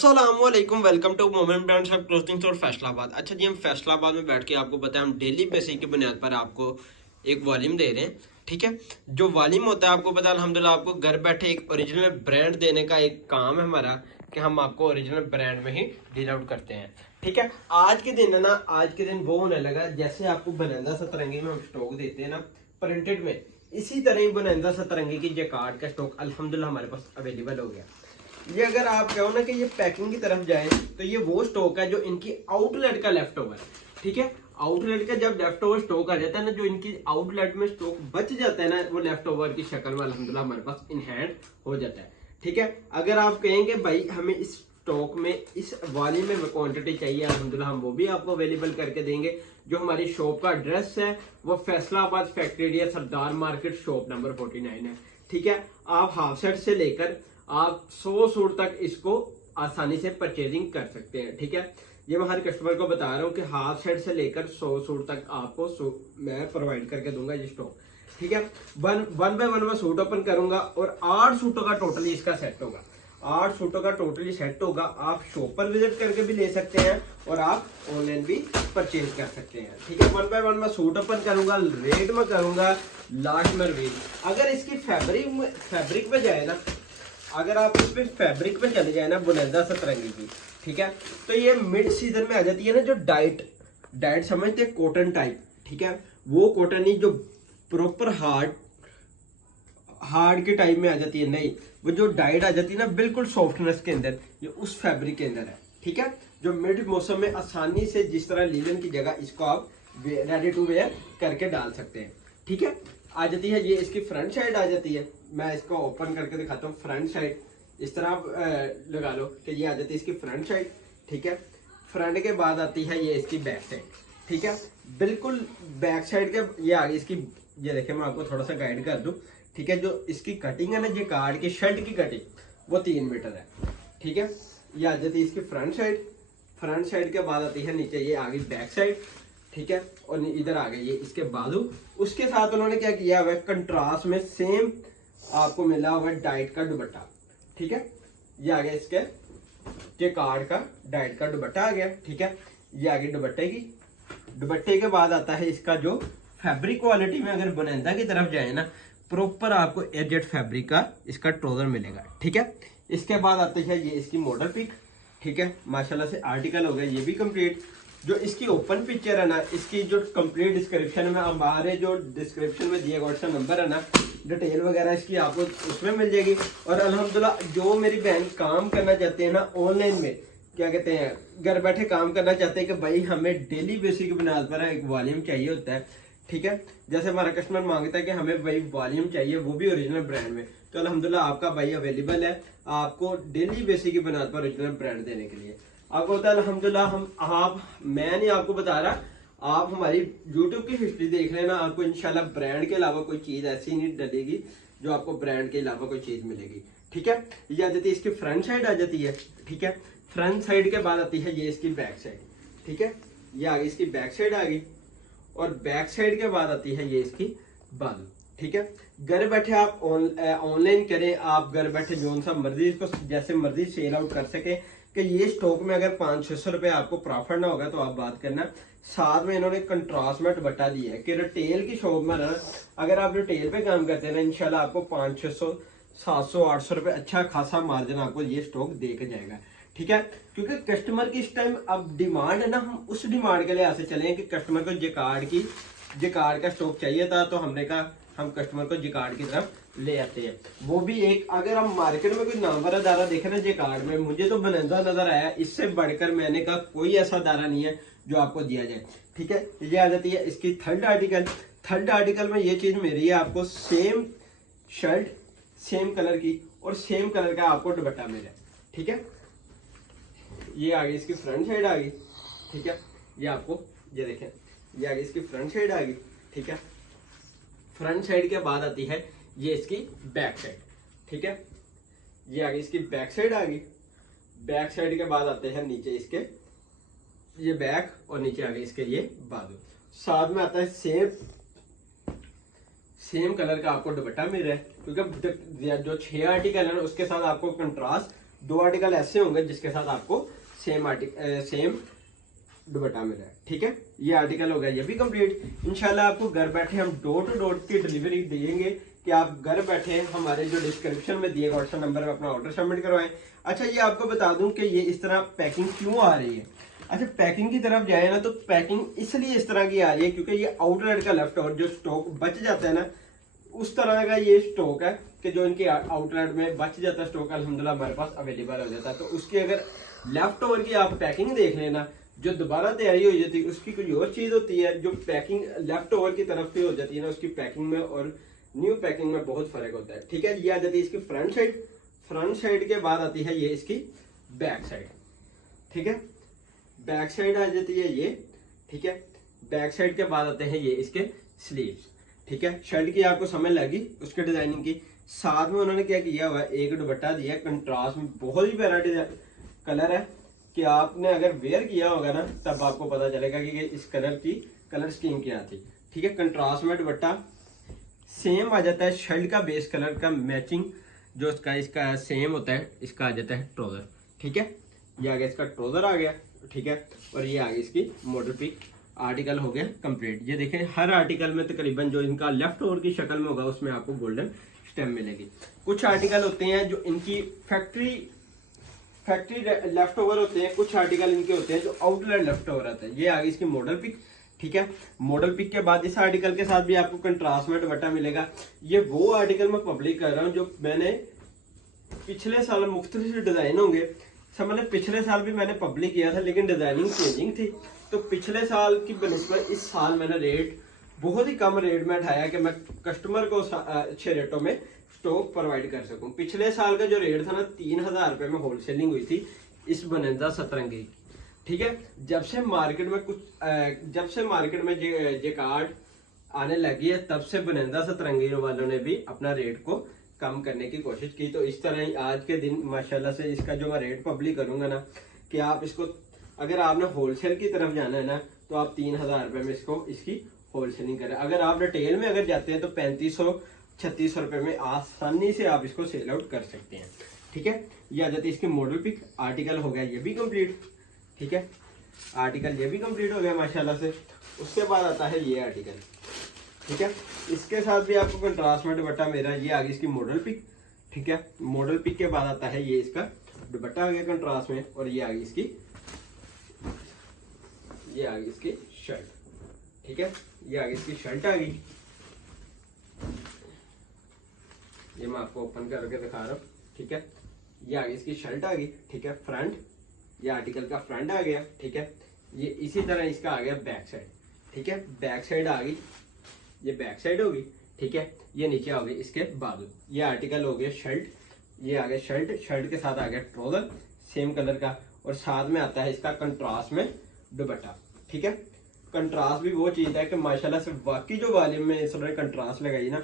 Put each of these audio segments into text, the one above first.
अस्सलामुअलैकुम, welcome to moment brand shop clothing store Faisalabad. अच्छा जी, हम फैसलाबाद में बैठ के आपको बताएं, हम डेली बेसिस की बुनियाद पर आपको एक वॉल्यूम दे रहे हैं। ठीक है, जो वॉल्यूम होता है आपको पता है अल्हम्दुलिल्लाह, आपको घर बैठे एक ओरिजिनल ब्रांड देने का एक काम है हमारा कि हम आपको ओरिजिनल ब्रांड में ही डील आउट करते हैं। ठीक है, आज के दिन है ना, आज के दिन वो होने लगा जैसे आपको बुलंदा सतरंगी में हम स्टॉक देते हैं ना प्रिंटेड में, इसी तरह ही बुलंदा सतरंगी की जैकार्ड का स्टॉक अल्हम्दुलिल्लाह हमारे पास अवेलेबल हो गया। ये अगर आप कहो ना कि ये पैकिंग की तरफ जाए तो ये वो स्टॉक है जो इनकी आउटलेट का लेफ्ट ओवर है। ठीक है, आउटलेट का जब लेफ्ट ओवर स्टॉक आ जाता है ना, जो इनकी आउटलेट में स्टॉक बच जाता है ना, वो लेफ्ट ओवर की शक्ल में अल्हम्दुलिल्लाह हमारे पास इन हैंड हो जाता है। ठीक है, अगर आप कहेंगे भाई हमें इस स्टॉक में इस वाली में क्वांटिटी चाहिए, अल्हम्दुलिल्लाह हम वो भी आपको अवेलेबल करके देंगे। जो हमारी शॉप का एड्रेस है वो फैसलाबाद फैक्ट्री एरिया सरदार मार्केट शॉप नंबर 49 है। ठीक है, आप हाफ सेट से लेकर आप 100 सूट तक इसको आसानी से परचेजिंग कर सकते हैं। ठीक है, ये मैं हर कस्टमर को बता रहा हूँ कि हाफ सेट से लेकर 100 सूट तक आपको मैं प्रोवाइड करके दूंगा ये स्टॉक। ठीक है, वन बाय वन मैं सूट ओपन करूंगा और 8 सूटों का टोटली इसका सेट होगा। 8 सूटों का टोटली सेट होगा। आप शॉप पर विजिट करके भी ले सकते हैं और आप ऑनलाइन भी परचेज कर सकते हैं। ठीक है, वन बाय वन मैं सूट ओपन करूंगा, रेट में करूंगा, लास्ट में रिवील। अगर इसकी फैब्रिक में जाए ना, अगर आप इस पे फैब्रिक पे चले जाए ना बुलंदा सतरंगी की, ठीक है, तो ये मिड सीजन में आ जाती है ना, जो डाइट समझते हैं कॉटन टाइप। ठीक है, वो कॉटन ही जो प्रॉपर हार्ड के टाइप में आ जाती है, नहीं, वो जो डाइट आ जाती है ना बिल्कुल सॉफ्टनेस के अंदर, ये उस फैब्रिक के अंदर है। ठीक है, जो मिड मौसम में आसानी से जिस तरह लीलन की जगह इसको आप रेडी टू वेयर करके डाल सकते हैं। ठीक है, आ जाती है ये इसकी फ्रंट साइड आ जाती है। मैं इसको ओपन करके दिखाता हूँ। फ्रंट साइड इस तरह आप लगा लो कि ये आ जाती है इसकी फ्रंट साइड। ठीक है, फ्रंट के बाद आती है ये इसकी बैक साइड। ठीक है, बिल्कुल बैक साइड के ये आगे इसकी, ये देखिए मैं आपको थोड़ा सा गाइड कर दूं। ठीक है, जो इसकी कटिंग है ना, ये कार्ड की शर्ट की कटिंग वो 3 मीटर है। ठीक है, ये आ जाती है इसकी फ्रंट साइड। फ्रंट साइड के बाद आती है नीचे ये आगे बैक साइड। ठीक है, और इधर आ गई ये इसके बाजू। उसके साथ उन्होंने क्या किया हुआ है, कंट्रास्ट में सेम आपको मिला हुआ है डाइट का दुपट्टा। ठीक है, ये आ गया इसके ये कार्ड का डाइट का दुपट्टा आ गया। ठीक है, ये आ गई दुपट्टे की। दुपट्टे के बाद आता है इसका जो फैब्रिक क्वालिटी में अगर बुलंदा की तरफ जाए ना, प्रॉपर आपको एजेड फैब्रिक का इसका ट्राउजर मिलेगा। ठीक है, इसके बाद आती है ये इसकी मॉडल पिक। ठीक है, माशाल्लाह से आर्टिकल हो गया ये भी कंप्लीट। जो इसकी ओपन पिक्चर है ना, इसकी जो कंप्लीट डिस्क्रिप्शन में हमारे जो डिस्क्रिप्शन में दिए व्हाट्सएप नंबर है ना, डिटेल वगैरह इसकी आपको उसमें मिल जाएगी। और अल्हम्दुलिल्लाह जो मेरी बहन काम करना चाहते हैं ना ऑनलाइन में, क्या कहते हैं, घर बैठे काम करना चाहते हैं कि भाई हमें डेली बेसिस की बुनियाद पर एक वॉल्यूम चाहिए होता है। ठीक है, जैसे हमारा कस्टमर मांगता है कि हमें भाई वॉल्यूम चाहिए, वो भी ओरिजिनल ब्रांड में, तो अल्हम्दुलिल्लाह आपका भाई अवेलेबल है आपको डेली बेसिस की बुनियाद पर ओरिजिनल ब्रांड देने के लिए। आपको होता है अल्हम्दुलिल्लाह मैं नहीं आपको बता रहा, आप हमारी YouTube की हिस्ट्री देख लेना, आपको इंशाल्लाह ब्रांड के अलावा कोई चीज ऐसी नहीं डलेगी जो आपको ब्रांड के अलावा कोई चीज मिलेगी। ठीक है, ये आ जाती है इसकी फ्रंट साइड आ जाती है। ठीक है, फ्रंट साइड के बाद आती है ये इसकी बैक साइड। ठीक है, ये आ गई इसकी बैक साइड आ गई, और बैक साइड के बाद आती है ये इसकी बाजू। ठीक है, घर बैठे आप ऑनलाइन करें, आप घर बैठे जो सा मर्जी इसको जैसे मर्जी सेल आउट कर सके कि ये स्टॉक में अगर 500-600 रुपए आपको प्रॉफिट ना होगा तो आप बात करना। साथ में इन्होंने कंट्रास्ट में दुपट्टा दिया है कि रिटेल की शॉप में ना, अगर आप रिटेल पे काम करते हैं ना, इंशाल्लाह आपको 500-600 700-800 रुपए अच्छा खासा मार्जिन आपको ये स्टॉक दे के जाएगा। ठीक है, क्योंकि कस्टमर की इस टाइम अब डिमांड है ना, हम उस डिमांड के लिए ऐसे चले कि कस्टमर को जेकार्ड का स्टॉक चाहिए था, तो हमने कहा हम कस्टमर को जेकार्ड की तरफ ले आते हैं। वो भी एक, अगर हम मार्केट में कोई नामवर दारा देखे ना जेकार्ड में, मुझे तो बुलंदा नजर आया, इससे बढ़कर मैंने कहा कोई ऐसा दारा नहीं है जो आपको दिया जाए। ठीक है, ये आ जाती है इसकी थर्ड आर्टिकल। थर्ड आर्टिकल में ये चीज मेरी है, आपको सेम शर्ट सेम कलर की और सेम कलर का आपको दुपट्टा मिला। ठीक है, ये आ गई इसकी फ्रंट साइड आ गई। ठीक है, ये आपको ये देखें, ये आ गई इसकी फ्रंट साइड आ गई। ठीक है, फ्रंट साइड के बाद आती है ये इसकी बैक साइड। ठीक है, ये आ गई इसकी बैक साइड आ गई। बैक साइड के बाद आते हैं नीचे इसके ये बैक, और नीचे आ गई इसके ये बाजू। साथ में आता है सेम कलर का आपको दुपट्टा मिल रहा है, क्योंकि जो 6 आर्टिकल है उसके साथ आपको कंट्रास्ट 2 आर्टिकल ऐसे होंगे जिसके साथ आपको सेम दुपट्टा मिला है। ठीक है, ये आर्टिकल हो गया ये भी कंप्लीट। इंशाल्लाह आपको घर बैठे हम डोर टू डोर की डिलीवरी देंगे कि आप घर बैठे हमारे जो डिस्क्रिप्शन में दिए व्हाट्सएप नंबर पर अपना ऑर्डर सबमिट करवाएं। अच्छा, ये आपको बता दूं कि ये इस तरह पैकिंग क्यों आ रही है। अच्छा, पैकिंग की तरफ जाए ना तो पैकिंग इसलिए इस तरह की आ रही है क्योंकि ये आउटलेट का लेफ्ट ओवर जो स्टॉक बच जाता है ना, उस तरह का ये स्टॉक है कि जो इनके आउटलेट में बच जाता है स्टॉक, अल्हम्दुलिल्लाह हमारे पास अवेलेबल हो जाता है। तो उसकी अगर लेफ्ट ओवर की आप पैकिंग देख लेना, जो दोबारा तैयारी हो जाती है उसकी कोई और चीज़ होती है। जो पैकिंग लेफ्ट ओवर की तरफ से हो जाती है ना, उसकी पैकिंग में और न्यू पैकिंग में बहुत फर्क होता है। ठीक है, ये आ जाती है इसकी फ्रंट साइड। फ्रंट साइड के बाद आती है ये इसकी बैक साइड। ठीक है, बैक साइड आ जाती है ये। ठीक है, बैक साइड के बाद आते हैं ये इसके स्लीव्स। ठीक है, शर्ट की आपको समझ लगी उसके डिजाइनिंग की। साथ में उन्होंने क्या किया हुआ है, एक दुपट्टा दिया कंट्रास्ट में, बहुत ही प्यारा कलर है कि आपने अगर वेयर किया होगा ना तब आपको पता चलेगा कि इस कलर की कलर स्कीम क्या थी। ठीक है, कंट्रास्ट में दुपट्टा सेम आ जाता है, शर्ट का बेस कलर का मैचिंग जो इसका सेम होता है, इसका आ जाता है ट्राउजर। ठीक है, ये आ गया इसका ट्राउजर आ गया। ठीक है, और ये आ गई इसकी मॉडल पिक। आर्टिकल हो गया कंप्लीट। ये देखें, हर आर्टिकल में तकरीबन जो इनका लेफ्ट ओवर की शक्ल में होगा उसमें आपको गोल्डन स्टेम मिलेगी। कुछ आर्टिकल होते हैं जो इनकी फैक्ट्री लेफ्ट ओवर होते हैं, कुछ आर्टिकल इनके होते हैं जो आउटलेट लेफ्ट ओवर आता है। ये आ गई इसकी मॉडल पिक। ठीक है, मॉडल पिक के बाद इस आर्टिकल के साथ भी आपको कंट्रास्ट में दुपट्टा मिलेगा। ये वो आर्टिकल मैं पब्लिक कर रहा हूँ जो मैंने पिछले साल मुख्तलिफ डिजाइन होंगे, मतलब पिछले साल भी मैंने पब्लिक किया था लेकिन डिजाइनिंग चेंजिंग थी। तो पिछले साल की बनस्बत इस साल मैंने रेट बहुत ही कम रेट में उठाया कि मैं कस्टमर को अच्छे रेटों में स्टॉक प्रोवाइड कर सकूं। पिछले साल का जो रेट था ना 3000 रुपये में होलसेलिंग हुई थी इस बनंदा सतरंगी। ठीक है, जब से मार्केट में जेकार्ड आने लगी है तब से बनंदा सतरंगी वालों ने भी अपना रेट को कम करने की कोशिश की। तो इस तरह ही आज के दिन माशाल्लाह से इसका जो मैं रेट पब्लिक करूंगा ना कि आप इसको अगर आपने होलसेल की तरफ जाना है ना तो आप 3000 रुपये में इसकी होलसेलिंग करें। अगर आप रिटेल में अगर जाते हैं तो 3500-3600 रुपये में आसानी से आप इसको सेल आउट कर सकते हैं। ठीक है, ये आ जाती है इसकी मॉडल पिक। आर्टिकल हो गया ये भी कंप्लीट। ठीक है, आर्टिकल ये भी कंप्लीट हो गया माशाल्लाह से। उसके बाद आता है ये आर्टिकल। ठीक है, इसके साथ भी आपको कंट्रास्ट में दुपट्टा मेरा। ये आ गई इसकी मॉडल पिक। ठीक है, मॉडल पिक के बाद आता है ये इसका दुपट्टा आ गया कंट्रास्ट में, और ये आ गई इसकी शर्ट। ठीक है, ये आ गई इसकी शर्ट आ गई। ये मैं आपको ओपन करके दिखा रहा हूँ। ठीक है, ये आ गई इसकी शर्ट आ गई। ठीक है, फ्रंट, ये आर्टिकल का फ्रंट आ गया। ठीक है, ये इसी तरह इसका आ गया बैक साइड। ठीक है, बैक साइड आ गई, ये बैक साइड होगी। ठीक है, ये नीचे आ गई इसके बाजू। ये आर्टिकल हो गया शर्ट, ये आ गया शर्ट के साथ आ गया ट्राउजर सेम कलर का, और साथ में आता है इसका कंट्रास्ट में दुपट्टा। ठीक है, कंट्रास्ट भी वो चीज़ है कि माशाल्लाह से वाकई जो वॉल्यूम में इस तरह कंट्रास्ट लगाई ना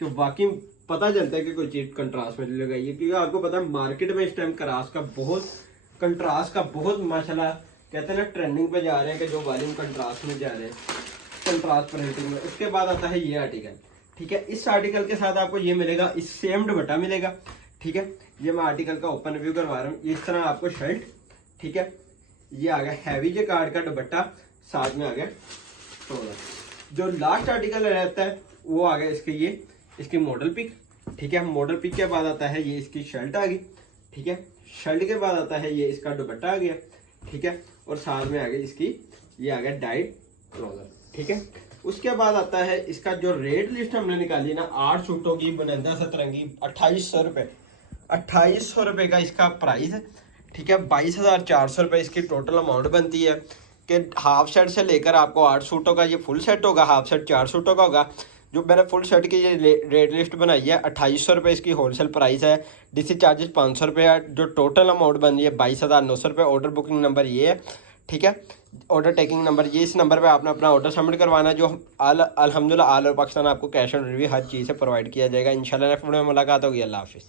तो वाकई पता चलता है कि कोई चीज़ कंट्रास्ट में लगाई है। क्योंकि आपको पता है मार्केट में इस टाइम कंट्रास्ट का बहुत माशाल्लाह कहते हैं ना ट्रेंडिंग पे जा रहे हैं कि जो वॉल्यूम कंट्रास्ट में जा रहे हैं, कंट्रास्ट प्रिंटिंग में। उसके बाद आता है ये आर्टिकल। ठीक है, इस आर्टिकल के साथ आपको ये मिलेगा, इस सेम दुपट्टा मिलेगा। ठीक है, ये मैं आर्टिकल का ओपन रिव्यू करवा रहा हूँ। इस तरह आपको शर्ट। ठीक है, ये आ गया हैवी जेकार्ड का दुपट्टा, साथ में आ गया ट्राउजर। जो लास्ट आर्टिकल रहता है वो आ गया इसकी मॉडल पिक। ठीक है, मॉडल पिक के बाद आता है ये इसकी शर्ट आ गई। ठीक है, शर्ट के बाद आता है ये इसका दुपट्टा आ गया। ठीक है, और साथ में आ गई ये आ गया डाइट ट्राउजर। ठीक है, उसके बाद आता है इसका जो रेट लिस्ट हमने निकाली ना 8 सूटों की बनंदा सतरंगी 2800 रुपये। 2800 रुपये का इसका प्राइस है। ठीक है, 22,400 रुपये इसकी टोटल अमाउंट बनती है कि हाफ सेट से लेकर आपको 8 सूटों का ये फुल सेट होगा, हाफ सेट 4 सूटों का होगा। जो मैंने फुल सेट की ये रेट लिस्ट बनाई है 2800 रुपये इसकी होलसेल प्राइस है। डीसी चार्जेस 500 रुपये है। जो टोटल अमाउंट बन रही है 22,900 रुपये। ऑर्डर बुकिंग नंबर ये है। ठीक है, ऑर्डर टेकिंग नंबर ये, इस नंबर पे आपने अपना ऑर्डर सबमिट करवाना है। जो अल्हम्दुलिल्लाह ऑल ओवर पाकिस्तान आपको कैश ऑन डिलीवरी हर चीज़ से प्रोवाइड किया जाएगा। इंशाल्लाह नेक्स्ट वीडियो में मुलाकात होगी। अल्लाह हाफिज़।